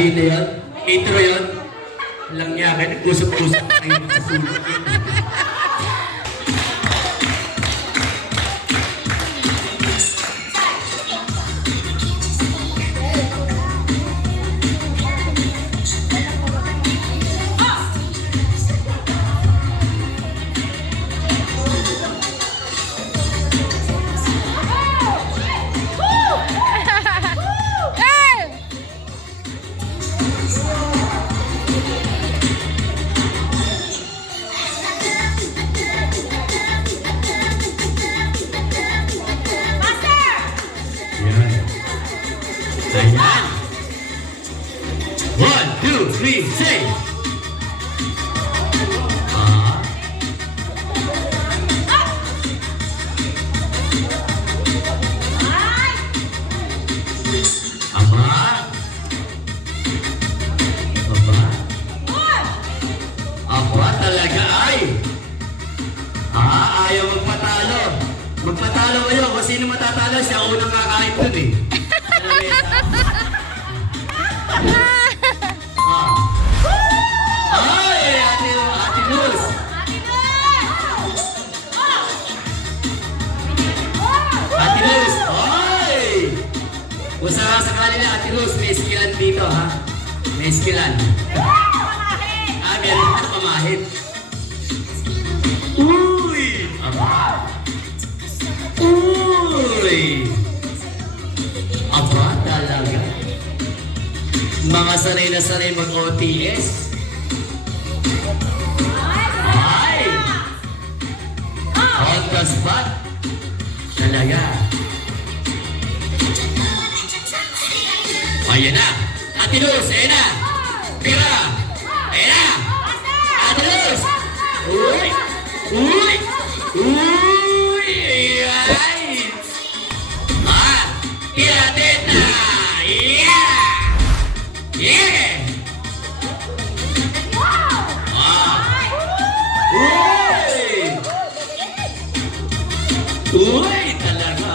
Ayun na yun. Intro yun. Walang niya. Kaya nagkusap-kusap kayo sa sulat. Ayan. 1, 2, 3, say! Aba. Aba. Aba talaga ay. Ayaw magpatalo. Magpatalo kayo. Kung sino matatalo, siya unang kakain dun eh. Ay, Ate Luz. Ate Luz, ay! Kung sakali na Ate Luz, may skillan dito ha. May skillan. Meron ka pamahit. Uy! Aba! Uy! Aba talaga. Mga sanay na sanay mag-OTS. Ay! On the spot. Talaga. Ayan na. Ate Luz, ayan na. Tira. Ayan na. Ate Luz. Uy! Uy! Uy! Ay! Tira din na. Yeah! Yeah! Uy! Uy! Talaga.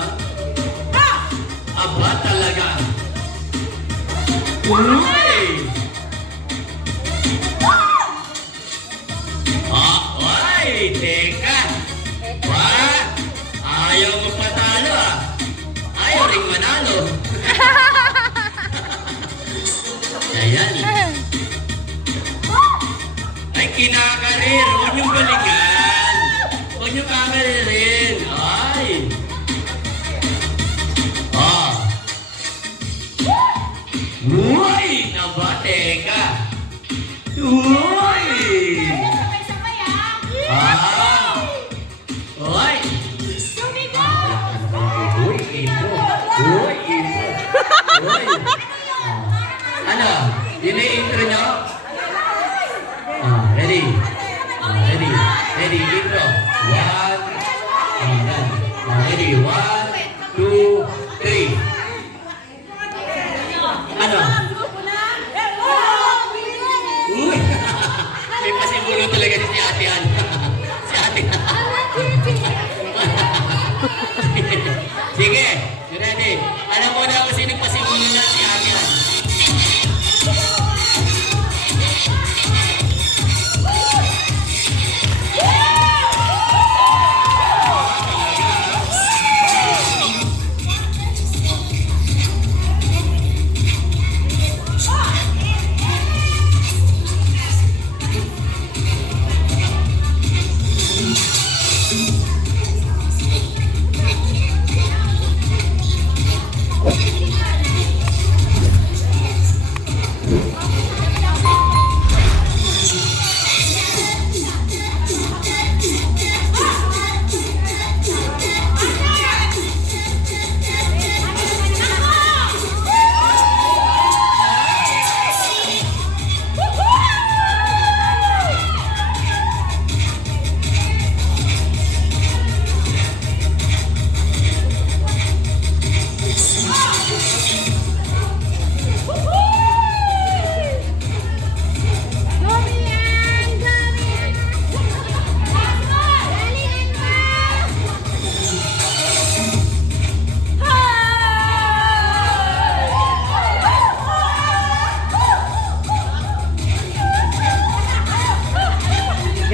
Aba talaga. Uy! Uy! Teka. Ayaw magpatalo ah. Ayaw ring manalo. Ayan. Ay, kinakarir. Huwag niyong galingan. Huwag niyong kakaririn. Ay. Uy! Naba, teka. Uy! Uy! Uy, intro. Uy, intro. Uy. Ano? Yun na intro nyo? Ready? Ready? Ready? Intro. 1. Ready? 1, 2, 3. Ano? Uy! May pasimulo talaga si Ate Ann. Si Ate Ann. Sige, ready. Alam mo na kung sino pasimulo na si Ate Ann.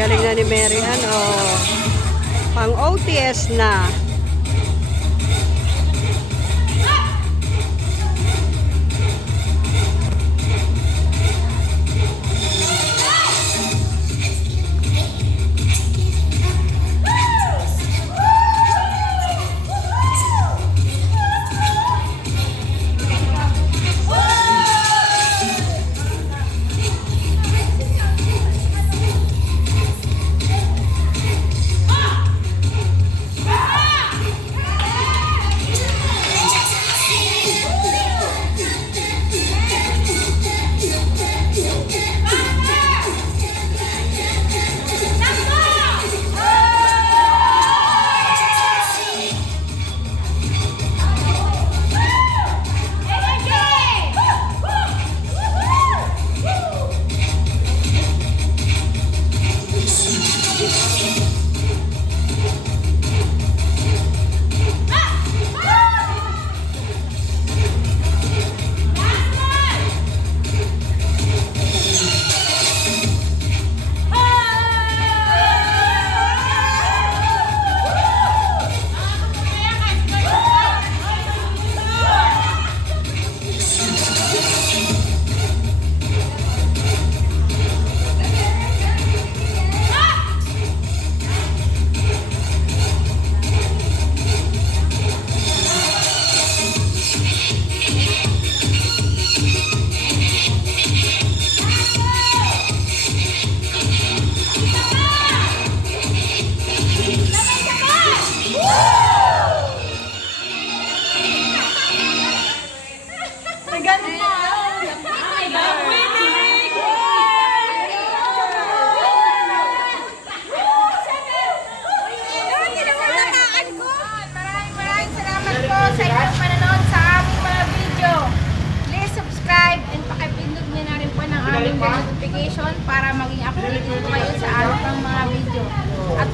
Galing na ni Mary Ann, oh. Pang OTS na. Maraming salamat po sa inyong panonood sa aming mga video. Please subscribe and pakipindot niyo na rin po ng aming notification para maging updated po kayo sa aming mga video. At